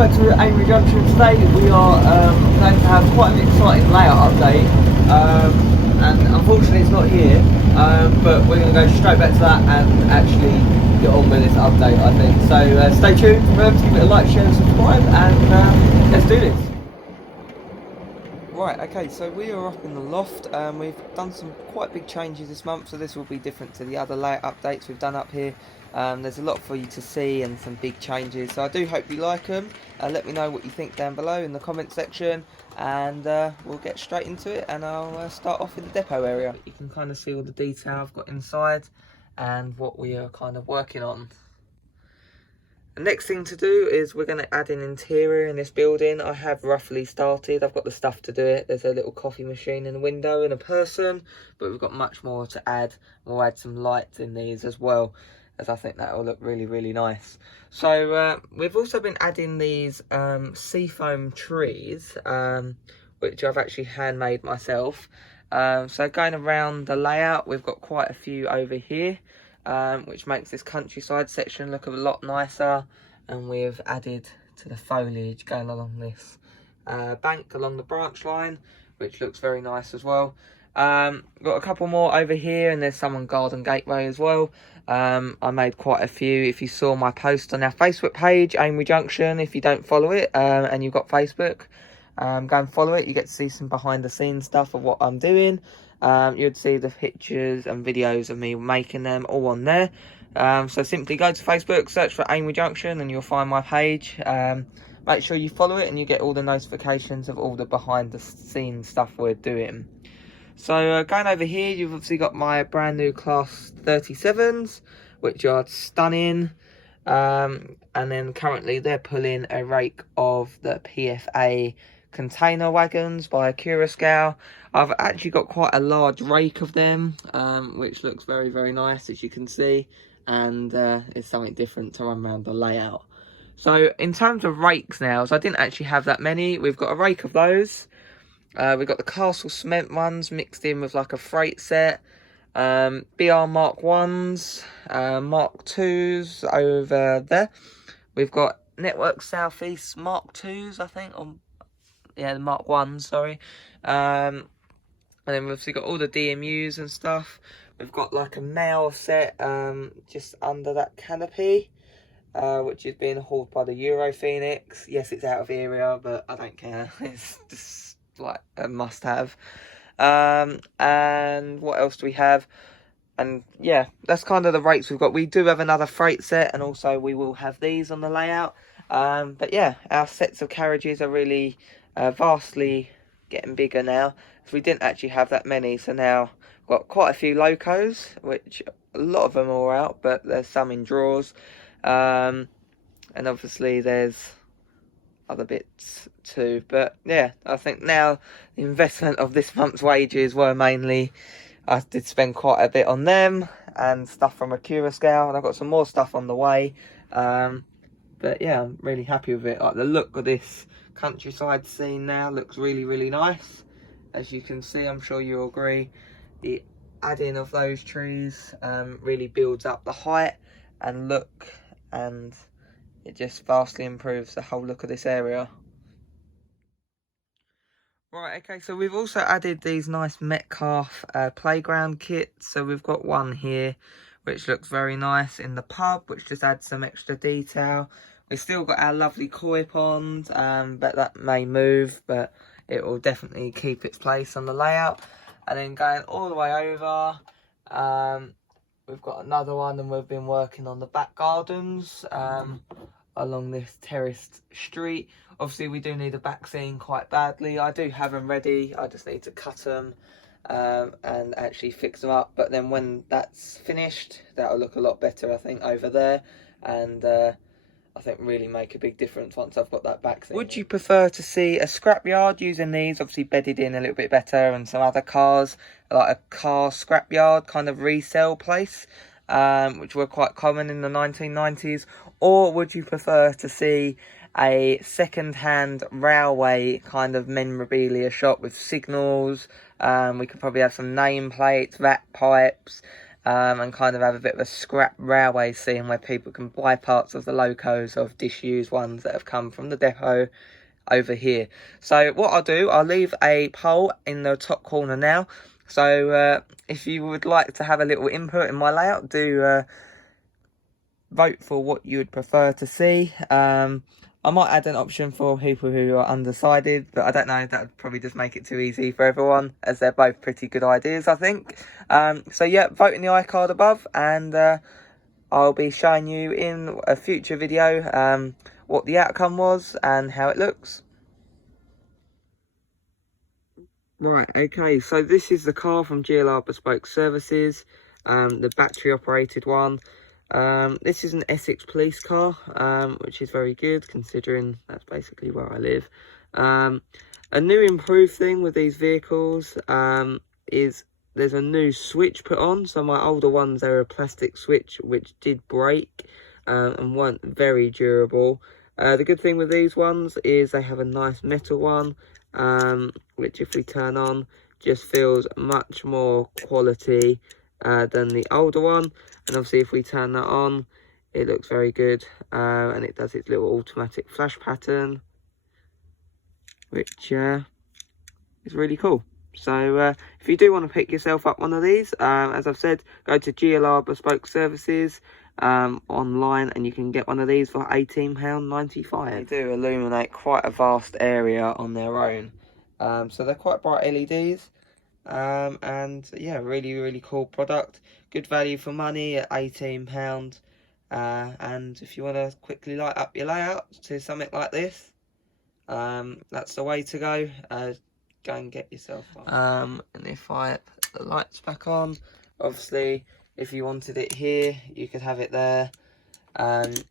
back to Amy Junction. Today we are going to have quite an exciting layout update, and unfortunately it's not here, but we're going to go straight back to that and actually get on with this update, I think. So stay tuned, remember to give it a like, share and subscribe, and let's do this. Right, okay, so we are up in the loft. We've done some quite big changes this month, so this will be different to the other layout updates we've done up here. There's a lot for you to see and some big changes, so I do hope you like them. Let me know what you think down below in the comment section, and we'll get straight into it, and I'll start off in the depot area. You can kind of see all the detail I've got inside and what we are kind of working on. The next thing to do is we're going to add an interior in this building. I have roughly started. I've got the stuff to do it. There's a little coffee machine in the window and a person, but we've got much more to add. We'll add some lights in these as well, as I think that will look really, really nice. So we've also been adding these seafoam trees, which I've actually handmade myself. So going around the layout, we've got quite a few over here. Which makes this countryside section look a lot nicer, and we've added to the foliage going along this bank along the branch line, which looks very nice as well. Got a couple more over here, and there's some on Garden Gateway as well. I made quite a few. If you saw my post on our Facebook page, Amy Junction, if you don't follow it and you've got Facebook, go and follow it. You get to see some behind the scenes stuff of what I'm doing. You'd see the pictures and videos of me making them all on there. So simply go to Facebook, search for Amy Junction, and you'll find my page. Make sure you follow it and you get all the notifications of all the behind the scenes stuff we're doing. So going over here, you've obviously got my brand new Class 37s, which are stunning. And then currently they're pulling a rake of the PFA container wagons by Curacao. I've actually got quite a large rake of them, which looks very, very nice, as you can see, and it's something different to run around the layout. So in terms of rakes now, so I didn't actually have that many. We've got a rake of those. We've got the Castle Cement ones mixed in with like a freight set. BR Mark 1s, Mark 2s over there. We've got Network Southeast Mark 2s, I think, on the Mark 1s, sorry. And then we've obviously got all the DMUs and stuff. We've got like a mail set just under that canopy, which is being hauled by the Euro Phoenix. Yes, it's out of area, but I don't care. It's just like a must have. And what else do we have? And yeah, that's kind of the rates we've got. We do have another freight set, and also we will have these on the layout. But yeah, our sets of carriages are really vastly getting bigger now. So we didn't actually have that many, so now we've got quite a few locos, which a lot of them are out, but there's some in drawers. And obviously there's other bits too. But yeah, I think now the investment of this month's wages were mainly, I did spend quite a bit on them and stuff from a Curacao, and I've got some more stuff on the way. But yeah, I'm really happy with it. Like the look of this countryside scene now looks really, really nice. As you can see, I'm sure you'll agree, the adding of those trees really builds up the height and look, and it just vastly improves the whole look of this area. Right, okay, so we've also added these nice Metcalf playground kits. So we've got one here which looks very nice in the pub, which just adds some extra detail. We've still got our lovely koi pond, but that may move, but it will definitely keep its place on the layout. And then going all the way over, we've got another one, and we've been working on the back gardens along this terraced street. Obviously we do need a back scene quite badly. I do have them ready, I just need to cut them and actually fix them up. But then when that's finished, that'll look a lot better, I think, over there. And I think really make a big difference once I've got that back thing. Would you prefer to see a scrapyard using these, obviously bedded in a little bit better, and some other cars, like a car scrapyard kind of resale place, which were quite common in the 1990s? Or would you prefer to see a second-hand railway kind of memorabilia shop with signals? We could probably have some nameplates, rat pipes, and kind of have a bit of a scrap railway scene where people can buy parts of the locos of disused ones that have come from the depot over here. So what I'll do, I'll leave a poll in the top corner now. So if you would like to have a little input in my layout, do vote for what you would prefer to see. I might add an option for people who are undecided, but I don't know, that would probably just make it too easy for everyone, as they're both pretty good ideas, I think. So yeah, vote in the iCard above, and I'll be showing you in a future video what the outcome was and how it looks. Right, okay, so this is the car from GLR Bespoke Services, the battery operated one. This is an Essex police car, which is very good considering that's basically where I live. A new improved thing with these vehicles is there's a new switch put on. So my older ones, they're a plastic switch which did break and weren't very durable. The good thing with these ones is they have a nice metal one, which if we turn on just feels much more quality than the older one. And obviously if we turn that on, it looks very good, and it does its little automatic flash pattern, which is really cool. So if you do want to pick yourself up one of these, as I've said, go to GLR Bespoke Services online, and you can get one of these for £18.95. They do illuminate quite a vast area on their own, so they're quite bright LEDs. And yeah, really cool product, good value for money at £18. And if you want to quickly light up your layout to something like this, that's the way to go. Go and get yourself one. And if I put the lights back on, obviously if you wanted it here, you could have it there.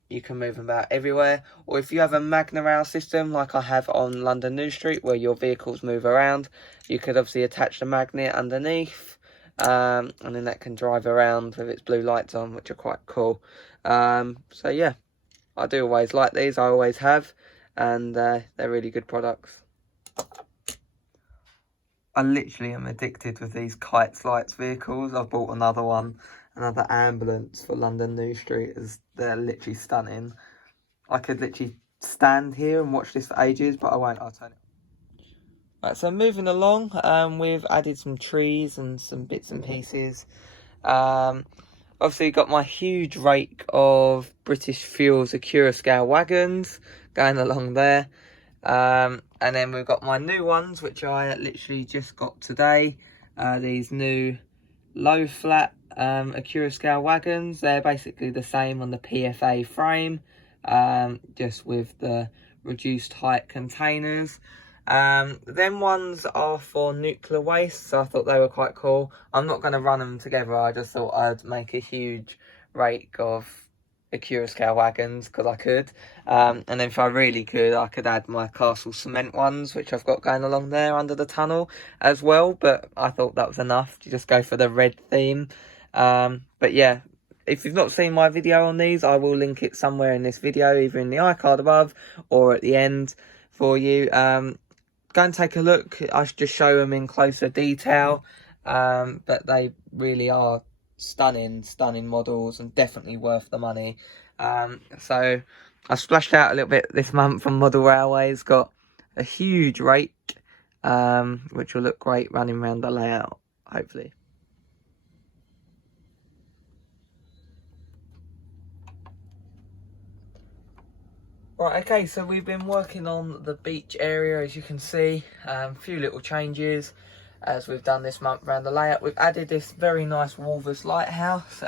You can move them about everywhere, or if you have a Magna Rail system like I have on London New Street where your vehicles move around, you could obviously attach the magnet underneath, and then that can drive around with its blue lights on, which are quite cool. So yeah, I do always like these, I always have, and they're really good products. I literally am addicted with these Kites Lights vehicles. I've bought another one, another ambulance for London New Street, as they're literally stunning. I could literally stand here and watch this for ages, but I won't, I'll turn it. Right, so moving along, we've added some trees and some bits and pieces. Obviously got my huge rake of British Fuels Accurascale wagons going along there. And then we've got my new ones, which I literally just got today. These new low flat Accurascale wagons. They're basically the same on the PFA frame, just with the reduced height containers. Them ones are for nuclear waste, so I thought they were quite cool. I'm not going to run them together, I just thought I'd make a huge rake of Accurascale wagons because I could, and then if I really could, I could add my Castle Cement ones, which I've got going along there under the tunnel as well, but I thought that was enough to just go for the red theme. But yeah, if you've not seen my video on these, I will link it somewhere in this video, either in the iCard above or at the end for you. Go and take a look. I should just show them in closer detail, but they really are stunning models and definitely worth the money. So I splashed out a little bit this month from Model Railways. Got a huge rake, which will look great running around the layout, hopefully. Right, okay, so we've been working on the beach area, as you can see. A few little changes as we've done this month around the layout. We've added this very nice Walrus lighthouse.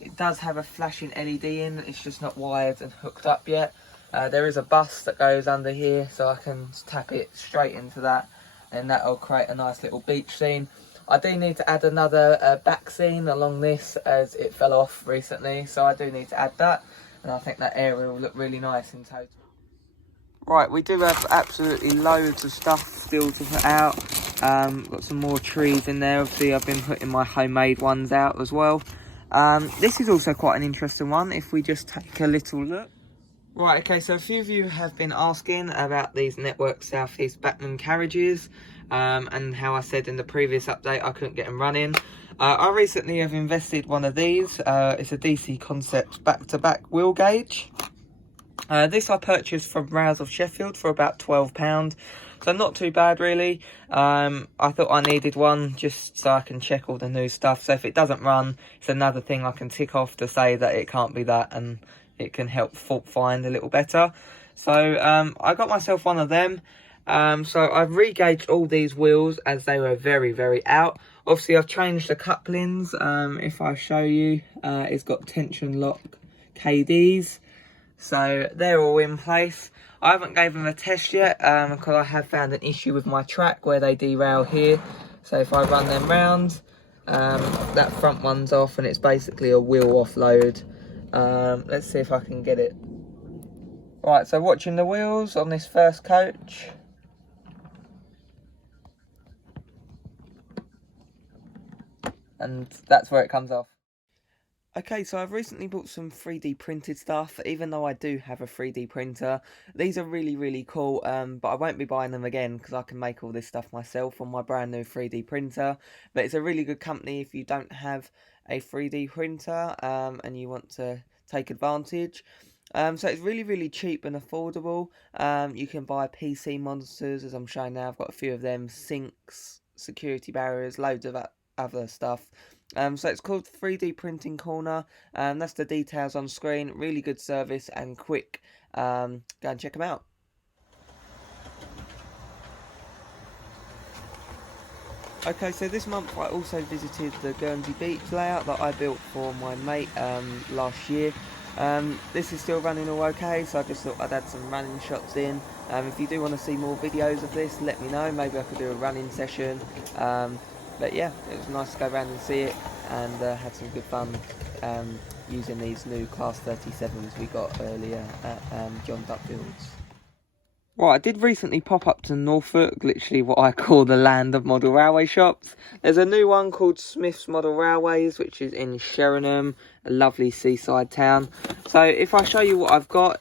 It does have a flashing LED in, it's just not wired and hooked up yet. There is a bus that goes under here, so I can tap it straight into that, and that'll create a nice little beach scene. I do need to add another back scene along this, as it fell off recently, so I do need to add that. And I think that area will look really nice in total. Right, we do have absolutely loads of stuff still to put out. Got some more trees in there. Obviously, I've been putting my homemade ones out as well. This is also quite an interesting one, if we just take a little look. Right, okay, so a few of you have been asking about these Network Southeast Batman carriages. and how I said in the previous update I couldn't get them running. I recently have invested one of these. It's a DC Concept back-to-back wheel gauge. This I purchased from Rouse of Sheffield for about £12, so not too bad really. I thought I needed one just so I can check all the new stuff, so if it doesn't run, it's another thing I can tick off to say that it can't be that, and it can help fault find a little better. So I got myself one of them. So I've re-gauged all these wheels as they were very out. Obviously I've changed the couplings. If I show you, it's got tension lock KDs. So they're all in place. I haven't gave them a test yet because I have found an issue with my track where they derail here. So if I run them round, that front one's off and it's basically a wheel offload. Let's see if I can get it. Right, so watching the wheels on this first coach. And that's where it comes off. Okay, so I've recently bought some 3D printed stuff, even though I do have a 3D printer. These are really cool, but I won't be buying them again because I can make all this stuff myself on my brand new 3D printer. But it's a really good company if you don't have a 3D printer and you want to take advantage. So it's really cheap and affordable. You can buy PC monsters, as I'm showing now. I've got a few of them, sinks, security barriers, loads of other stuff. So it's called 3D Printing Corner. That's the details on screen. Really good service and quick. Go and check them out. Okay, so this month I also visited the Guernsey Beach layout that I built for my mate last year. This is still running all okay, so I just thought I'd add some running shots in. If you do want to see more videos of this, let me know. Maybe I could do a running session. But yeah, it was nice to go around and see it, and had some good fun using these new Class 37s we got earlier at John Duckfield's. Right, I did recently pop up to Norfolk, literally what I call the land of model railway shops. There's a new one called Smith's Model Railways, which is in Sheringham, a lovely seaside town. So if I show you what I've got,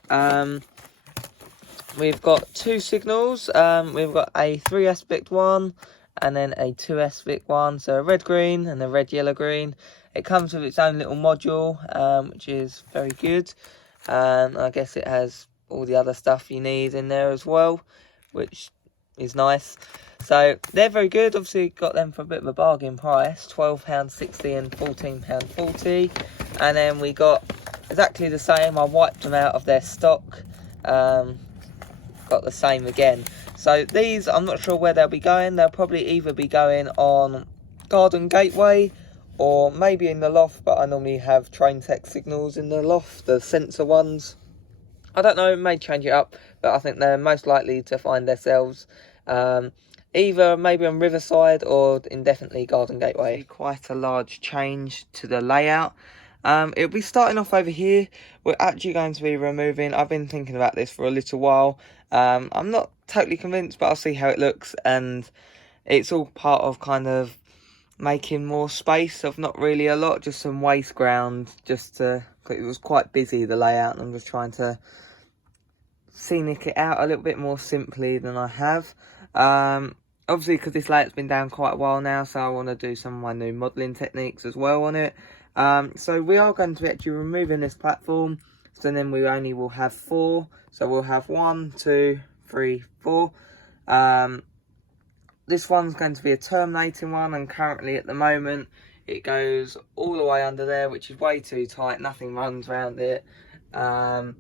we've got two signals. We've got a 3 aspect one, and then a 2 aspect one, so a red green and a red yellow green. It comes with its own little module, which is very good. I guess it has all the other stuff you need in there as well, which is nice. So they're very good. Obviously got them for a bit of a bargain price, £12.60 and £14.40. And then we got exactly the same. I wiped them out of their stock. Got the same again. So these, I'm not sure where they'll be going. They'll probably either be going on Garden Gateway or maybe in the loft, but I normally have train tech signals in the loft, the sensor ones. I don't know, may change it up, but I think they're most likely to find themselves either maybe on Riverside or indefinitely Garden Gateway. Quite a large change to the layout. It'll be starting off over here. We're actually going to be removing, I've been thinking about this for a little while. I'm not totally convinced, but I'll see how it looks, and it's all part of kind of making more space of not really a lot, just some waste ground, just to, it was quite busy, the layout, and I'm just trying to scenic it out a little bit more simply than I have. Obviously because this layout's been down quite a while now, so I want to do some of my new modelling techniques as well on it. So we are going to be actually removing this platform, so then we only will have 4, so we'll have 1, 2, 3, 4. This one's going to be a terminating one, and currently at the moment it goes all the way under there, which is way too tight, nothing runs around it, and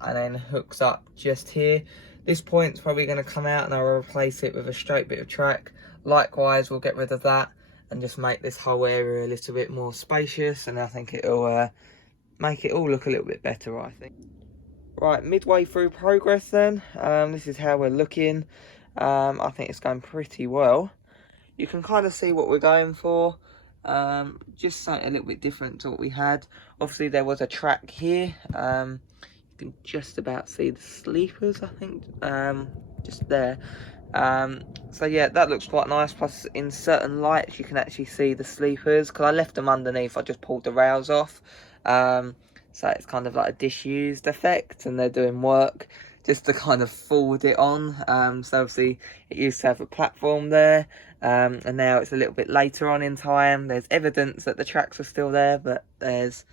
then hooks up just here. This point's probably going to come out and I'll replace it with a straight bit of track. Likewise, we'll get rid of that and just make this whole area a little bit more spacious, and I think it'll make it all look a little bit better, I think. Right, midway through progress then. This is how we're looking. I think it's going pretty well. You can kind of see what we're going for. Just something a little bit different to what we had. Obviously there was a track here. You can just about see the sleepers, I think, just there. So yeah, that looks quite nice. Plus in certain lights you can actually see the sleepers, because I left them underneath, I just pulled the rails off. So it's kind of like a disused effect, and they're doing work just to kind of forward it on. So obviously it used to have a platform there, and now it's a little bit later on in time. There's evidence that the tracks are still there, but there's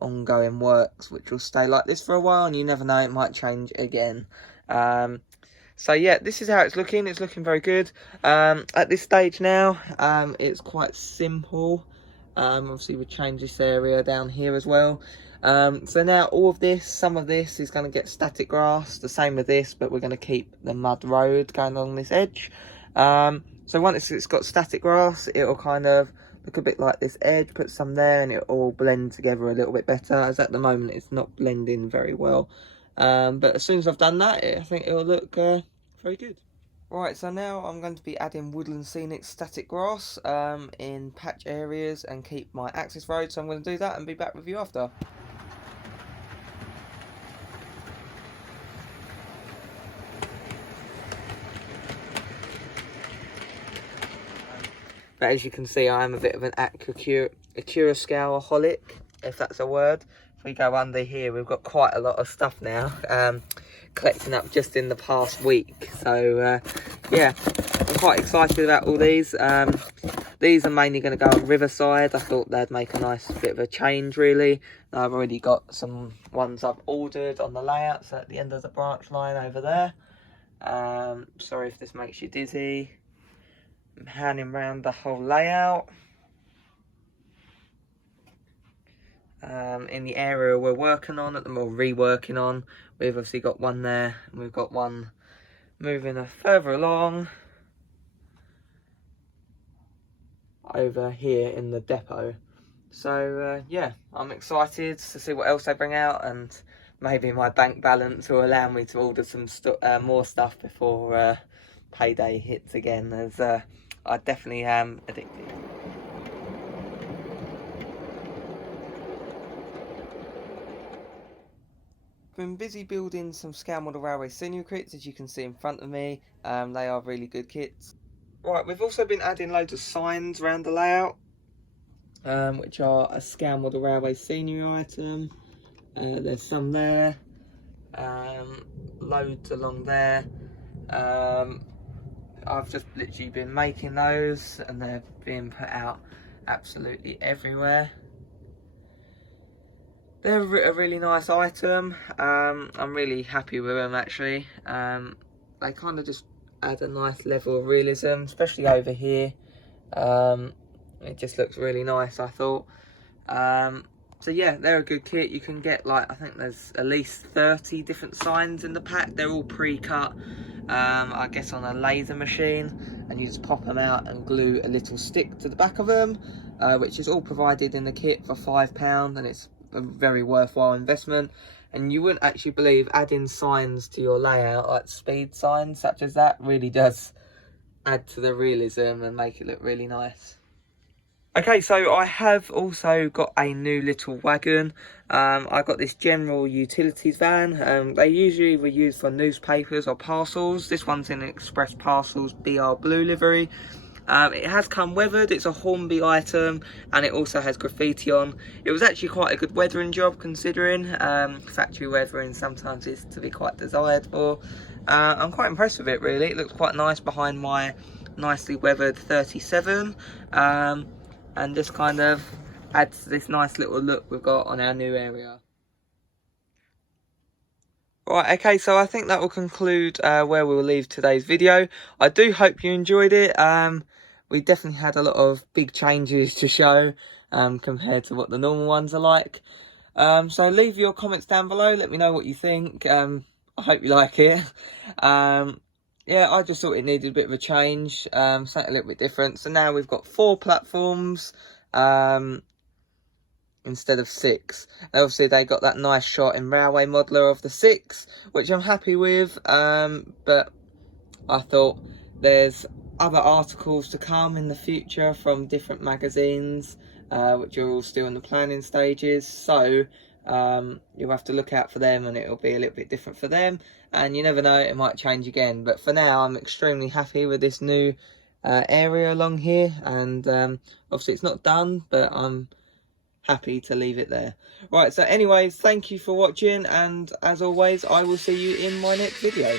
ongoing works which will stay like this for a while, and you never know, it might change again. So yeah, this is how it's looking. It's looking very good. At this stage now, it's quite simple. Obviously we changed this area down here as well. So now all of this, some of this is going to get static grass, the same with this, but we're going to keep the mud road going along this edge. So once it's got static grass, it'll kind of look a bit like this edge, put some there, and it'll all blend together a little bit better, as at the moment it's not blending very well. But as soon as I've done that, I think it'll look very good. Right, so now I'm going to be adding woodland scenic static grass in patch areas and keep my access road. So I'm going to do that and be back with you after. But as you can see, I am a bit of an accuroscale-aholic, if that's a word. If we go under here, we've got quite a lot of stuff now, collecting up just in the past week. So yeah, I'm quite excited about all these. These are mainly going to go on Riverside. I thought they'd make a nice bit of a change, really. I've already got some ones I've ordered on the layouts at the end of the branch line over there. Sorry if this makes you dizzy. I'm handing around the whole layout. In the area we're working on at the moment, reworking on, we've obviously got one there, and we've got one moving further along over here in the depot. So yeah, I'm excited to see what else they bring out, and maybe my bank balance will allow me to order some more stuff before payday hits again, as I definitely am addicted. Been busy building some scale model railway senior kits, as you can see in front of me. They are really good kits. Right, we've also been adding loads of signs around the layout, which are a scale model railway senior item. There's some there, loads along there. I've just literally been making those, and they're being put out absolutely everywhere. They're a really nice item. I'm really happy with them, actually. They kind of just add a nice level of realism, especially over here. It just looks really nice, I thought. So yeah, they're a good kit. You can get, like, I think there's at least 30 different signs in the pack. They're all pre-cut, I guess on a laser machine, and you just pop them out and glue a little stick to the back of them, which is all provided in the kit for £5, and it's a very worthwhile investment. And you wouldn't actually believe adding signs to your layout, like speed signs such as that, really does add to the realism and make it look really nice. Okay, so I have also got a new little wagon. I got this general utilities van. They usually were used for newspapers or parcels. This one's in Express Parcels BR Blue livery. It has come weathered. It's a Hornby item, and it also has graffiti on. It was actually quite a good weathering job, considering factory weathering sometimes is to be quite desired for. I'm quite impressed with it, really. It looks quite nice behind my nicely weathered 37, and just kind of adds to this nice little look we've got on our new area. Right, okay, so I think that will conclude where we'll leave today's video. I do hope you enjoyed it. We definitely had a lot of big changes to show compared to what the normal ones are like. So leave your comments down below. Let me know what you think. I hope you like it. Yeah, I just thought it needed a bit of a change, something a little bit different. So now we've got 4 platforms instead of 6. And obviously they got that nice shot in Railway Modeler of the 6, which I'm happy with. But I thought there's other articles to come in the future from different magazines, which are all still in the planning stages. So you'll have to look out for them, and it'll be a little bit different for them. And you never know, it might change again. But for now, I'm extremely happy with this new area along here. And obviously it's not done, but I'm happy to leave it there. Right, so anyways, thank you for watching, and as always, I will see you in my next video.